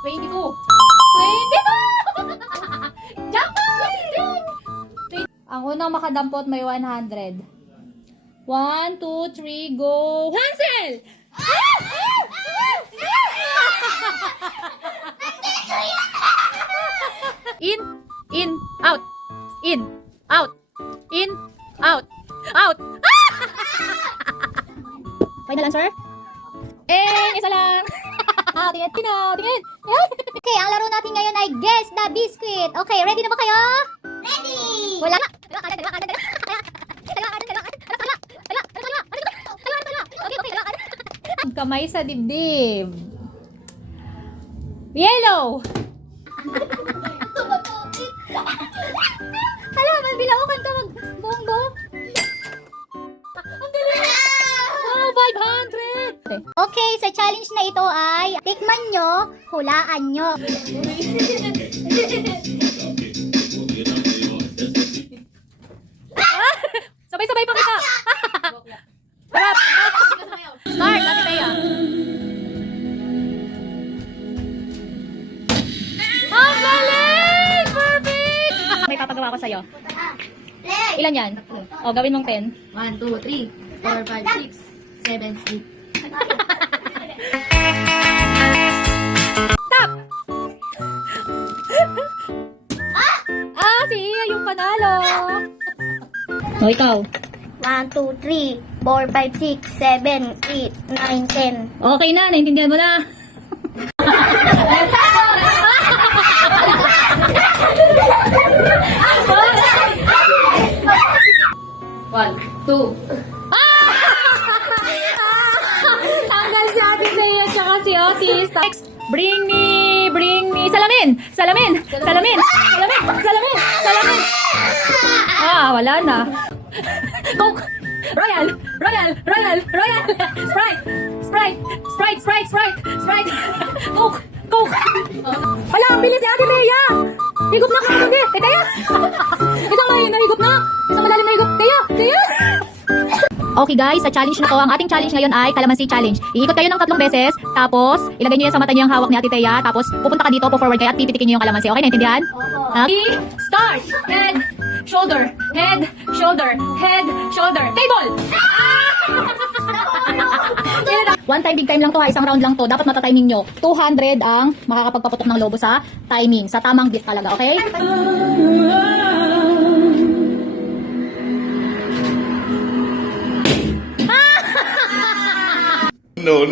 22. 22! Jackpot! Ang unang makadampot may 100. 1, 2, 3, go! Hansel! In, out, in, out, in, out, out. Final answer? Isa lang. Tingin, tingin. Okay, ang laro natin ngayon ay Guess the Biscuit. Okay, ready na ba kayo? Ready! Wala na. Kamay sa dibdib. Yellow. Hala, magbilaukan ka mag-bongo. Ang galing. Oh, 500. Okay, sa challenge na ito ay tikman nyo, hulaan nyo. Sabay-sabay pa kita. Harap. Start, Ate Thea. Ang galing! Perfect! May papagawa ko sa'yo. Ilan yan? O, gawin mong 10. 1, 2, 3, 4, 5, 6, 7, 8. Stop! Si Iya yung panalo. O, ikaw. 1, 2, 3, 4, 5, 6, 7, 8, 9, 10. Okay na, naintindihan mo na. One, two. Tanggal si Ate Thea tsaka si Otis. Next, bring me, salamin. Wala na. Coke, Royal. Sprite. Coke. Wala, ang bilis si Ate Thea. Higop na ka na din. Thea. Isang malalim na higop na. Thea. Okay guys, sa challenge na to, ang ating challenge ngayon ay Calamansi Challenge. Iikot kayo ng 3 beses, tapos ilagay niyo yan sa mata niyo yung hawak ni Ate Thea, tapos pupunta ka dito, po-forward kayo at pipitikin niyo yung kalamansi. Okay, naintindihan? Okay. Start! Head, shoulder, table! One time, big time lang to ha, isang round lang to. Dapat matatiming nyo. 200 ang makakapagpaputok ng lobo sa timing, sa tamang beat talaga, okay? No.